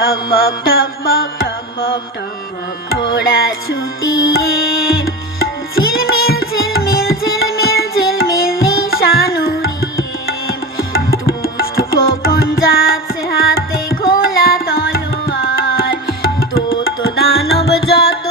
টমক টমক টমক টমক ঘোড়া ছুটিয়ে। ঝিলমিল ঝিলমিল ঝিলমিল ঝিলমিল নিশান উড়িয়ে। খোকন যাচ্ছে হাতে খোলা তলোয়ার। তো তো দানব যত